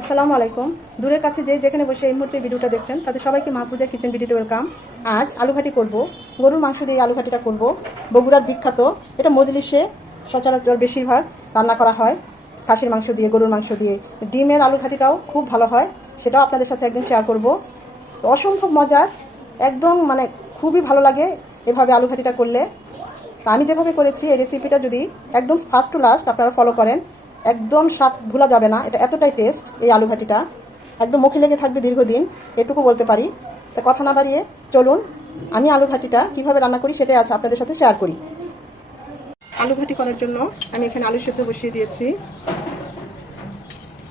আসসালামু আলাইকুম। দূরের কাছে যে যেখানে বসে এই মুহূর্তে ভিডিওটা দেখছেন, তাদের সবাইকে মাহফুজা কিচেন ভিডিওতে ওয়েলকাম আজ আলু ঘাটি করব, গরুর মাংস দিয়ে আলু ঘাটিটা করব। বগুড়ার বিখ্যাত, এটা মজলিসে সচরাচর বেশিরভাগ রান্না করা হয়। খাসির মাংস দিয়ে, গরুর মাংস দিয়ে। ডিমের আলু ঘাটিটাও খুব ভালো হয়, সেটাও আপনাদের সাথে একদিন শেয়ার করব। তো অসম্ভব মজার, একদম মানে খুবই ভালো লাগে এভাবে আলু ঘাটিটা করলে। তা আমি যেভাবে করেছি, এই রেসিপিটা যদি একদম ফার্স্ট টু লাস্ট আপনারা ফলো করেন একদম স্বাদ ভোলা যাবে না। এটা এতটাই টেস্ট এই আলু ঘাটিটা একদম মুখে লেগে থাকবে দীর্ঘদিন, এটুকু বলতে পারি। তা কথা না বাড়িয়ে চলুন, আমি আলু ঘাটিটা কীভাবে রান্না করি সেটাই আজ আপনাদের সাথে শেয়ার করি। আলু ঘাটি করার জন্য আমি এখানে আলু সেদ্ধ বসিয়ে দিয়েছি।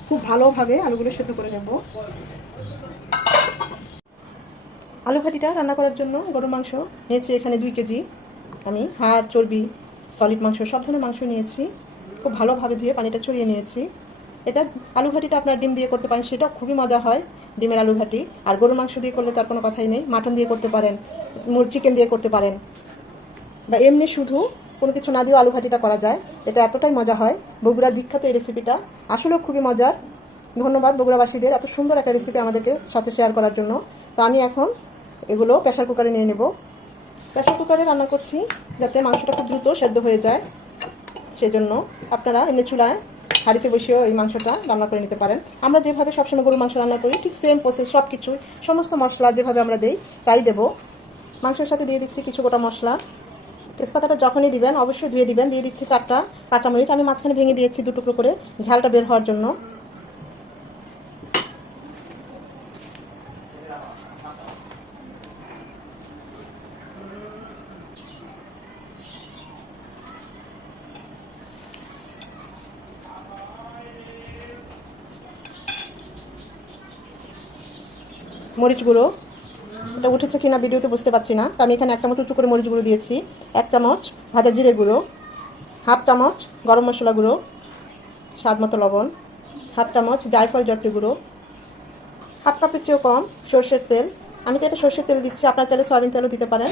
খুব ভালোভাবে আলুগুলো সেদ্ধ করে নেব। আলু ঘাটিটা রান্না করার জন্য গরুর মাংস নিয়েছি এখানে দুই কেজি। আমি হাড়, চর্বি সলিড মাংস, সব ধরনের মাংস নিয়েছি। খুব ভালোভাবে ধুয়ে পানিটা ছড়িয়ে নিয়েছি। এটা আলু ঘাটিটা আপনার ডিম দিয়ে করতে পারেন, সেটাও খুবই মজা হয় ডিমের আলু ঘাটি। আর গরুর মাংস দিয়ে করলে তার কোনো কথাই নেই, মাটন দিয়ে করতে পারেন চিকেন দিয়ে করতে পারেন। বা এমনি শুধু কোনো কিছু না দিয়েও আলু ঘাটিটা করা যায়, এটা এতটাই মজা হয়। বগুড়ার বিখ্যাত এই রেসিপিটা আসলেও খুবই মজার। ধন্যবাদ বগুড়াবাসীদের এত সুন্দর একটা রেসিপি আমাদেরকে সাথে শেয়ার করার জন্য। তো আমি এখন এগুলো প্রেশার কুকারে নিয়ে নেব। প্রেশার কুকারে রান্না করছি যাতে মাংসটা খুব দ্রুত সেদ্ধ হয়ে যায়। সেজন্য আপনারা এমনি চুলায় হাড়িতে বসেও এই মাংসটা রান্না করে নিতে পারেন। আমরা যেভাবে সবসময় গরুর মাংস রান্না করি, ঠিক সেম প্রসেস সব কিছু সমস্ত মশলা যেভাবে আমরা দেই, তাই দেব। মাংসের সাথে দিয়ে দিচ্ছি কিছু গোটা মশলা। তেজপাতাটা যখনই দিবেন, অবশ্যই ধুয়ে দিবেন। দিয়ে দিচ্ছি চারটা কাঁচামরিচ। আমি মাঝখানে ভেঙে দিয়েছি দুটুকরো করে ঝালটা বের হওয়ার জন্য। মরিচ গুঁড়ো এটা উঠেছে কিনা ভিডিওতে বুঝতে পারছি না, তো আমি এখানে এক চামচ উঁচু করে মরিচ গুঁড়ো দিয়েছি। এক চামচ ভাজা জিরে গুঁড়ো, হাফ চামচ গরম মশলা গুঁড়ো, স্বাদ মতো লবণ, হাফ চামচ জায়ফল জয়ত্রী গুঁড়ো, হাফ কাপের চেয়েও কম সর্ষের তেল। আমি তো এটা সর্ষের তেল দিচ্ছি, আপনার চাইলে সয়াবিন তেলও দিতে পারেন।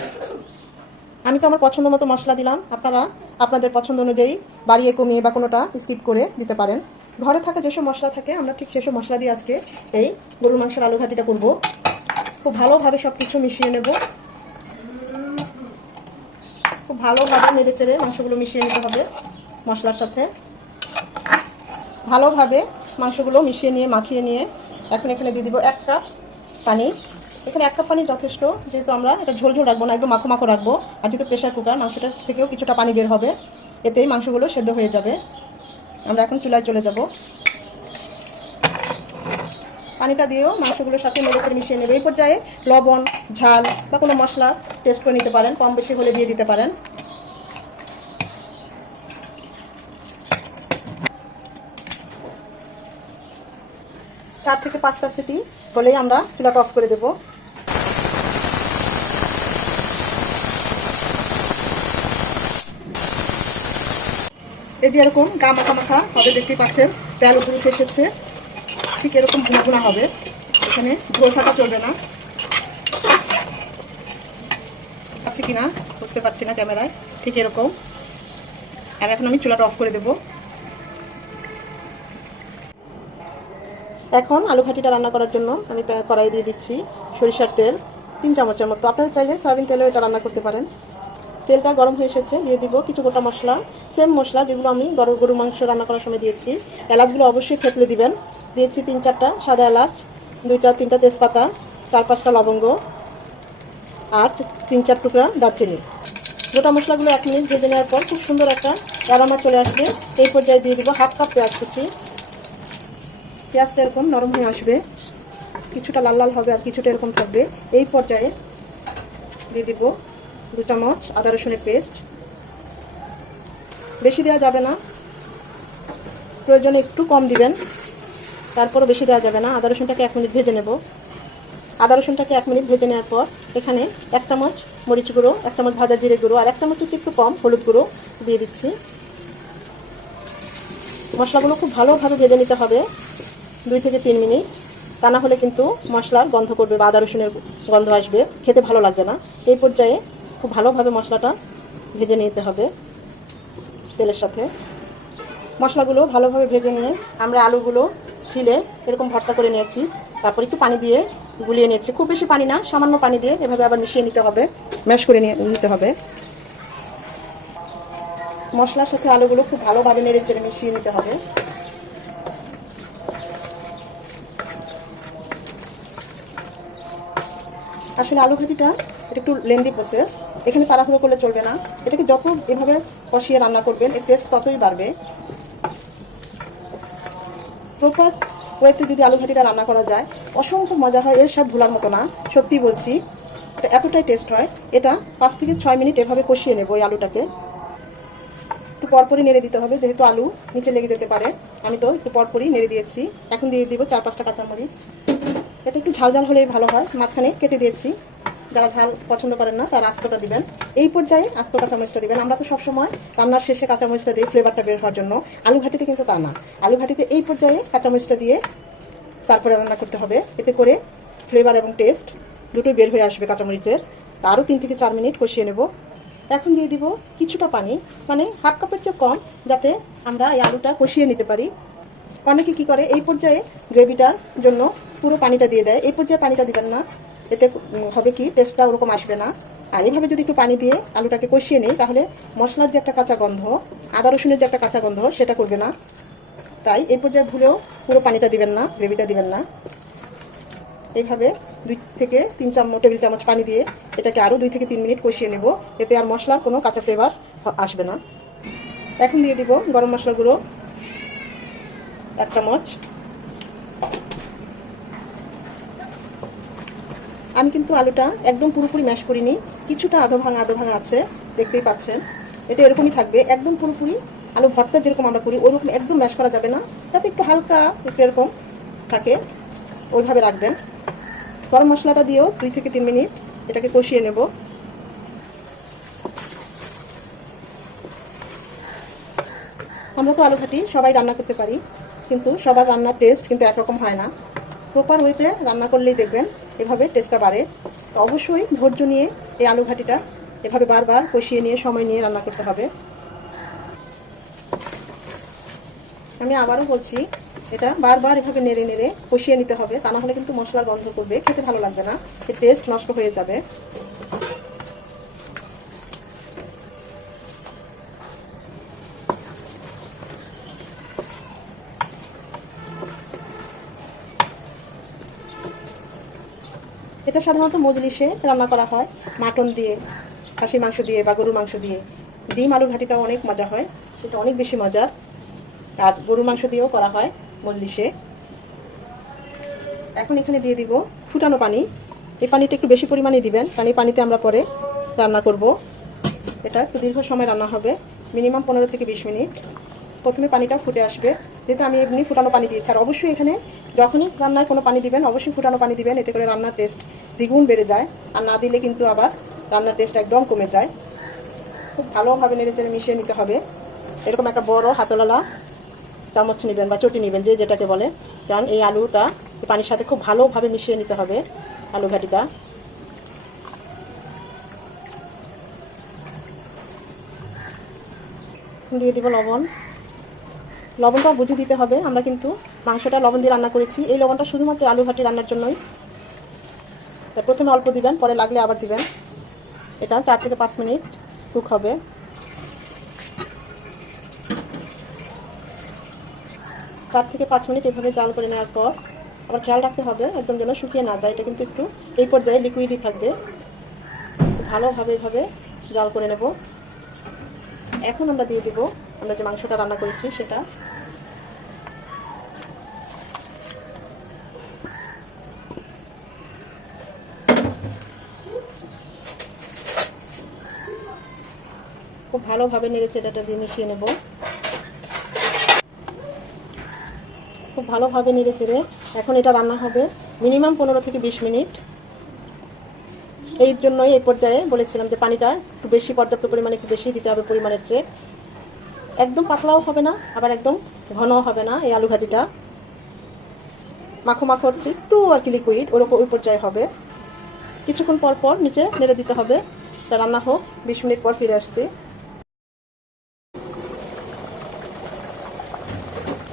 আমি তো আমার পছন্দ মতো মশলা দিলাম, আপনারা আপনাদের পছন্দ অনুযায়ী বাড়িয়ে কমিয়ে বা কোনোটা স্কিপ করে দিতে পারেন। ঘরে থাকা যেসব মশলা থাকে, আমরা ঠিক সেসব মশলা দিয়ে আজকে এই গরুর মাংসের আলু ঘাটিটা করব। খুব ভালোভাবে সব কিছু মিশিয়ে নেব। খুব ভালোভাবে নেড়ে চেড়ে মাংসগুলো মিশিয়ে নিতে হবে মশলার সাথে। ভালোভাবে মাংসগুলো মিশিয়ে নিয়ে, মাখিয়ে নিয়ে এখন এখানে দিয়ে দিব এক কাপ পানি। এখানে এক কাপ পানি যথেষ্ট, যেহেতু আমরা এটা ঝোল ঝোল রাখব না, একদম মাখো মাখো রাখব। আর যেহেতু প্রেশার কুকার মাংসটা থেকেও কিছুটা পানি বের হবে। এতেই মাংসগুলো সেদ্ধ হয়ে যাবে। আমরা এখন চুলায় চলে যাব। পানিটা দিয়েও মাংসগুলোর সাথে নেড়ে মিশিয়ে নেবে। এই পর্যায়ে লবণ, ঝাল বা কোনো মশলা টেস্ট করে নিতে পারেন, কম বেশি হলে দিয়ে দিতে পারেন। চার থেকে পাঁচটা সিটি হলেই আমরা চুলাটা অফ করে দেবো। এই যে এরকম গা মাখা মাখা হবে দেখতেই পাচ্ছেন, তেল উপরে এসেছে। ঠিক এরকম ভুনা ভুনা হবে। এখানে ঝোল থাকা চলবে না। আছে কিনা? বুঝতে পারছি না ক্যামেরায়। ঠিক এরকম। আর এখন আমি চুলাটা অফ করে দেব। এখন আলু ঘাটিটা রান্না করার জন্য আমি কড়াই দিয়ে দিচ্ছি সরিষার তেল, তিন চামচের মতো। আপনারা চাইলে সয়াবিন তেলেও এটা রান্না করতে পারেন। তেলটা গরম হয়ে এসেছে, দিয়ে দিব কিছু গোটা মশলা সেম মশলা যেগুলো আমি গরু গরু মাংস রান্না করার সময় দিয়েছি। এলাচগুলো অবশ্যই থেতলে দিবেন। দিয়েছি তিন চারটা সাদা এলাচ, দুইটা, তিনটা তেজপাতা, চার পাঁচটা লবঙ্গ আর তিন চার টুকরা দারচিনি। গোটা মশলাগুলো এক মিনিট ভেজে নেওয়ার পর খুব সুন্দর একটা রান্না চলে আসবে। এই পর্যায়ে দিয়ে দিব হাফ কাপ পেঁয়াজ কুচি। পেঁয়াজটা এরকম নরম হয়ে আসবে। কিছুটা লাল লাল হবে আর কিছুটা এরকম থাকবে। এই পর্যায়ে দিয়ে দিব দু চামচ আদা, রসুনের পেস্ট। বেশি দেওয়া যাবে না। প্রয়োজনে একটু কম দিবেন। তারপরও বেশি দেওয়া যাবে না। আদা, রসুনটাকে এক মিনিট ভেজে নেব। আদা, রসুনটাকে এক মিনিট ভেজে নেওয়ার পর এখানে এক চামচ মরিচ গুঁড়ো, এক চামচ ভাজা জিরে গুঁড়ো, আর এক চামচ একটু কম হলুদ গুঁড়ো দিয়ে দিচ্ছি। মশলাগুলো খুব ভালোভাবে ভেজে নিতে হবে দুই থেকে তিন মিনিট। তা না হলে কিন্তু মশলার গন্ধ করবে বা আদা, রসুনের গন্ধ আসবে। খেতে ভালো লাগবে না। এই পর্যায়ে খুব ভালোভাবে মশলাটা ভেজে নিতে হবে তেলের সাথে। মশলাগুলো ভালোভাবে ভেজে নিয়ে আমরা আলুগুলো ছিলে এরকম ভর্তা করে নিয়েছি। তারপর একটু পানি দিয়ে গুলিয়ে নিয়েছি। খুব বেশি পানি না, সামান্য পানি দিয়ে এভাবে আবার মিশিয়ে নিতে হবে, ম্যাশ করে নিতে হবে। মশলার সাথে আলুগুলো খুব ভালোভাবে নেড়ে চেড়ে মিশিয়ে নিতে হবে। আসলে আলু ভাজিটা এটা একটু লেন্দি প্রসেস এখানে তাড়াহুড়ো করলে চলবে না। এটাকে যত এভাবে কষিয়ে রান্না করবেন, এর টেস্ট ততই বাড়বে। প্রপার ওয়েতে যদি আলু ভাজিটা রান্না করা যায়, অসংখ্য মজা হয়, এর স্বাদ ভোলার মতো না, সত্যি বলছি। এটা এতটাই টেস্ট হয়, এটা পাঁচ থেকে ছয় মিনিট এভাবে কষিয়ে নেব ওই আলুটাকে। একটু পরপরই নেড়ে দিতে হবে, যেহেতু আলু নিচে লেগে যেতে পারে। আমি তো একটু পরপরই নেড়ে দিয়েছি। এখন দিয়ে দিব চার পাঁচটা কাঁচামরিচ। এটা একটু ঝাল ঝাল হলেই ভালো হয়, মাঝখানে কেটে দিয়েছি। যারা ঝাল পছন্দ করেন না, তারা আস্তটা দিবেন। এই পর্যায়ে আস্ত কাঁচামরিচটা দিবেন। আমরা তো সবসময় রান্নার শেষে কাঁচামরিচটা দিই ফ্লেভারটা বের হওয়ার জন্য। আলু ঘাটিতে কিন্তু তা না। আলু ঘাটিতে এই পর্যায়ে কাঁচামরিচটা দিয়ে তারপরে রান্না করতে হবে। এতে করে ফ্লেভার এবং টেস্ট দুটোই বের হয়ে আসবে কাঁচামরিচের। আরও তিন থেকে চার মিনিট কষিয়ে নেব। এখন দিয়ে দিব কিছুটা পানি মানে হাফ কাপের চেয়ে কম, যাতে আমরা এই আলুটা কষিয়ে নিতে পারি। অনেকে কি করে, এই পর্যায়ে গ্রেভিটার জন্য পুরো পানিটা দিয়ে দেয়। এই পর্যায়ে পানিটা দিবেন না। এতে হবে কি টেস্টটা ওরকম আসবে না। আর এইভাবে যদি একটু পানি দিয়ে আলুটাকে কষিয়ে নিই, তাহলে মশলার যে একটা কাঁচা গন্ধ, আদা রসুনের যে একটা কাঁচা গন্ধ, সেটা করবে না। তাই এই পর্যায়ে ভুলেও পুরো পানিটা দিবেন না, গ্রেভিটা দিবেন না। এইভাবে দুই থেকে তিন চামচ টেবিল চামচ পানি দিয়ে এটাকে আরও দুই থেকে তিন মিনিট কষিয়ে নেব। এতে আর মশলার কোনো কাঁচা ফ্লেভার আসবে না। এখন দিয়ে দিব গরম মশলা গুঁড়ো এক চামচ। আমি কিন্তু আলুটা একদম পুরোপুরি ম্যাশ করিনি। কিছুটা আধো ভাঙা আধো ভাঙা আছে, দেখতেই পাচ্ছেন। এটা এরকমই থাকবে, একদম পুরোপুরি আলু ভর্তা যেরকম আমরা করি ওইরকম একদম ম্যাশ করা যাবে না। যাতে একটু হালকা একটু এরকম থাকে, ওইভাবে রাখবেন। গরম মশলাটা দিয়েও দুই থেকে তিন মিনিট এটাকে কষিয়ে নেব। আমরা তো আলু ঘাটি সবাই রান্না করতে পারি, কিন্তু সবার রান্নার টেস্ট কিন্তু একরকম হয় না। প্রপার ওয়েতে রান্না করলেই দেখবেন এভাবে টেস্টটা বাড়ে। তো অবশ্যই ধৈর্য নিয়ে এই আলু ঘাটিটা এভাবে বারবার কষিয়ে নিয়ে, সময় নিয়ে রান্না করতে হবে। আমি আবারও বলছি, এটা বারবার এভাবে নেড়ে নেড়ে কষিয়ে নিতে হবে, তা না হলে কিন্তু মশলার গন্ধ করবে, খেতে ভালো লাগবে না টেস্ট নষ্ট হয়ে যাবে। এটা সাধারণত মজলিসে রান্না করা হয়, মাটন দিয়ে, খাসির মাংস দিয়ে বা গরুর মাংস দিয়ে। ডিম আলু ঘাটিটা অনেক মজা হয়, সেটা অনেক বেশি মজার। আর গরুর মাংস দিয়েও করা হয় মজলিসে। এখন এখানে দিয়ে দিব ফুটানো পানি। এই পানিটা একটু বেশি পরিমাণে দিবেন এই পানিতে আমরা পরে রান্না করব। এটা একটু দীর্ঘ সময় রান্না হবে, মিনিমাম পনেরো থেকে বিশ মিনিট। প্রথমে পানিটা ফুটে আসবে। যেহেতু আমি এমনি ফুটানো পানি দিয়েছি, আর অবশ্যই এখানে যখনই রান্নায় কোনো পানি দিবেন, অবশ্যই ফুটানো পানি দিবেন, এতে করে রান্নার টেস্ট দ্বিগুণ বেড়ে যায়। আর না দিলে কিন্তু আবার রান্নার টেস্ট একদম কমে যায়। খুব ভালোভাবে নেড়ে চেড়ে মিশিয়ে নিতে হবে। এরকম একটা বড় হাতলালা চামচ নেবেন বা চটি নেবেন, যে যেটাকে বলে। কারণ এই আলুটা পানির সাথে খুব ভালোভাবে মিশিয়ে নিতে হবে আলু ঘাটিটা। দিয়ে দিব লবণ। লবণটাও বুঝে দিতে হবে, আমরা কিন্তু মাংসটা লবণ দিয়ে রান্না করেছি। এই লবণটা শুধুমাত্র আলু ভাটি রান্নার জন্যই। তা প্রথমে অল্প দিবেন, পরে লাগলে আবার দিবেন। এটা চার থেকে পাঁচ মিনিট কুক হবে। চার থেকে পাঁচ মিনিট এভাবে জাল করে নেওয়ার পর আবার খেয়াল রাখতে হবে একদম যেন শুকিয়ে না যায়। এটা কিন্তু একটু এই পর্যায়ে লিকুইডই থাকবে। ভালোভাবে এভাবে জাল করে নেব। এখন আমরা দিয়ে দিব, আমরা যে মাংসটা রান্না করেছি সেটা। ভালোভাবে নেড়ে চেড়েটা দিয়ে মিশিয়ে নেব। খুব ভালোভাবে নেড়ে চেড়ে এখন এটা রান্না হবে মিনিমাম পনেরো থেকে বিশ মিনিট। এই জন্যই এই পর্যায়ে বলেছিলাম যে পানিটা একটু বেশি, পর্যাপ্ত পরিমাণে একটু বেশি দিতে হবে পরিমাণের চেয়ে। একদম পাতলাও হবে না, আবার একদম ঘনও হবে না এই আলু ঘাটিটা মাখো মাখো একটু আর কি লিকুইড ওরকম ওই পর্যায়ে হবে। কিছুক্ষণ পর পর নিচে নেড়ে দিতে হবে। রান্না হোক, বিশ মিনিট পর ফিরে আসছি।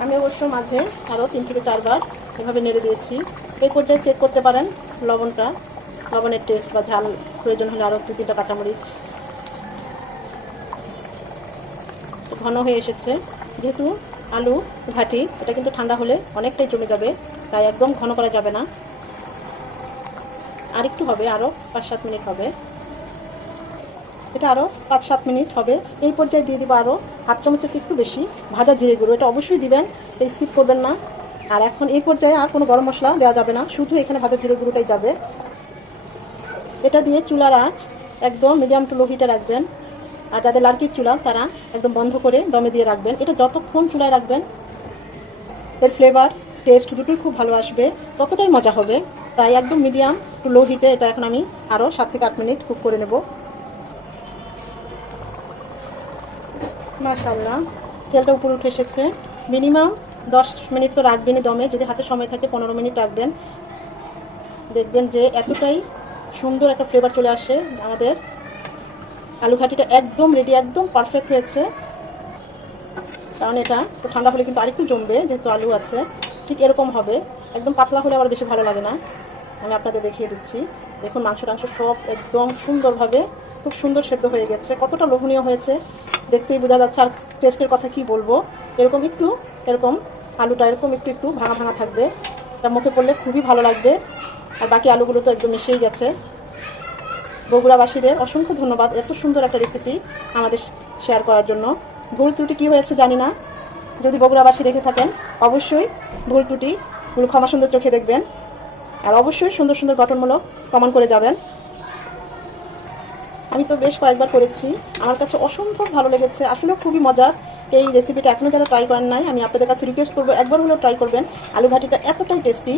আমি অবশ্য মাঝে আরও তিন থেকে চারবার এভাবে নেড়ে দিয়েছি। এই পর্যায়ে চেক করতে পারেন লবণটা। লবণের টেস্ট বা ঝাল প্রয়োজন হলে আরও দু, তিনটা কাঁচামরিচ। ঘন হয়ে এসেছে। যেহেতু আলু ঘাটি, এটা কিন্তু ঠান্ডা হলে অনেকটাই জমে যাবে, তাই একদম ঘন করা যাবে না। আর একটু হবে আরও পাঁচ, সাত মিনিট হবে। এটা আরও পাঁচ, সাত মিনিট হবে। এই পর্যায়ে দিয়ে দিব আরও হাফ চামচের একটু বেশি ভাজা জিরে গুঁড়ো। এটা অবশ্যই দিবেন এটা স্কিপ করবেন না। আর এখন এই পর্যায়ে আর কোনো গরম মশলা দেওয়া যাবে না, শুধু এখানে ভাজা জিরে গুঁড়োটাই যাবে। এটা দিয়ে চুলার আঁচ একদম মিডিয়াম টু লো হিটে রাখবেন। আর যাদের লার্কির চুলা, তারা একদম বন্ধ করে দমে দিয়ে রাখবেন। এটা যতক্ষণ চুলায় রাখবেন, এর ফ্লেভার টেস্ট দুটোই খুব ভালো আসবে। ততটাই মজা হবে। তাই একদম মিডিয়াম টু লো হিটে এটা এখন আমি আরও সাত থেকে আট মিনিট কুক করে নেব। মাশাল্লাহ তেলটা উপরে উঠে এসেছে। মিনিমাম দশ মিনিট তো রাখবেনই দমে। যদি হাতে সময় থাকে পনেরো মিনিট রাখবেন। দেখবেন যে এতটাই সুন্দর একটা ফ্লেভার চলে আসে আমাদের। আলু ঘাটিটা একদম রেডি একদম পারফেক্ট হয়েছে। কারণ এটা ঠান্ডা হলে কিন্তু আরেকটু জমবে, যেহেতু আলু আছে। ঠিক এরকম হবে। একদম পাতলা হলে আবার বেশি ভালো লাগে না। আমি আপনাদের দেখিয়ে দিচ্ছি। দেখুন মাংস টাংস সব একদম সুন্দরভাবে খুব সুন্দর সেদ্ধ হয়ে গেছে। কতটা লোভনীয় হয়েছে দেখতেই বোঝা যাচ্ছে আর টেস্টের কথা কি বলব। এরকম একটু, এরকম আলুটা এরকম একটু একটু ভাঙা ভাঙা থাকবে। এটা মুখে পড়লে খুবই ভালো লাগবে। আর বাকি আলুগুলো তো একদম মিশেই গেছে। বগুড়াবাসীদের অসংখ্য ধন্যবাদ এত সুন্দর একটা রেসিপি আমাদের শেয়ার করার জন্য। ভুল ত্রুটি কী হয়েছে জানি না। যদি বগুড়াবাসী দেখে থাকেন, অবশ্যই ভুল ত্রুটিগুলো ক্ষমা সুন্দর চোখে দেখবেন। আর অবশ্যই সুন্দর সুন্দর গঠনমূলক কমন করে যাবেন। আমি তো বেশ কয়েকবার করেছি। আমার কাছে অসম্ভব ভালো লেগেছে। আসলে খুবই মজার। এই রেসিপিটা এখনও যারা ট্রাই করেন নাই, আমি আপনাদের কাছে রিকোয়েস্ট করব, একবার হলেও ট্রাই করবেন। আলু ঘাটিটা এতটাই টেস্টি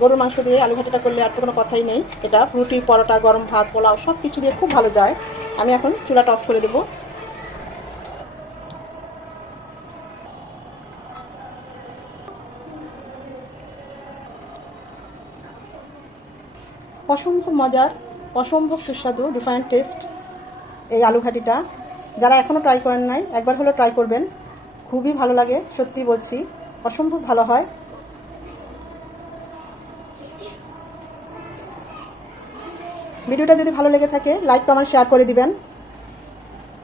গরুর মাংস দিয়ে আলু ঘাটিটা করলে আর তো কোনো কথাই নেই। এটা রুটি, পরোটা, গরম ভাত, পোলাও সব কিছু দিয়ে খুব ভালো যায়। আমি এখন চুলাটা অফ করে দেবো। অসম্ভব মজার, অসম্ভব সুস্বাদু ডিফারেন্ট টেস্ট এই আলু ঘাটিটা যারা এখনও ট্রাই করেন নাই, একবার হলেও ট্রাই করবেন। খুবই ভালো লাগে, সত্যি বলছি। অসম্ভব ভালো হয়। ভিডিওটা যদি ভালো লেগে থাকে লাইক কমেন্ট শেয়ার করে দিবেন।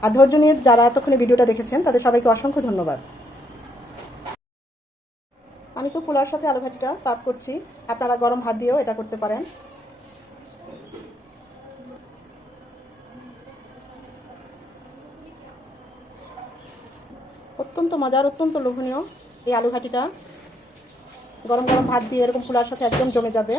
আর ধৈর্য নিয়ে যারা এতক্ষণে ভিডিওটা দেখেছেন, তাদের সবাইকে অসংখ্য ধন্যবাদ। আমি তো পোলার সাথে আলু ঘাটিটা সার্ভ করছি। আপনারা গরম ভাত দিয়েও এটা করতে পারেন। অত্যন্ত মজার, অত্যন্ত লোভনীয় এই আলু ঘাটিটা গরম গরম ভাত দিয়ে এরকম পোলার সাথে একদম জমে যাবে।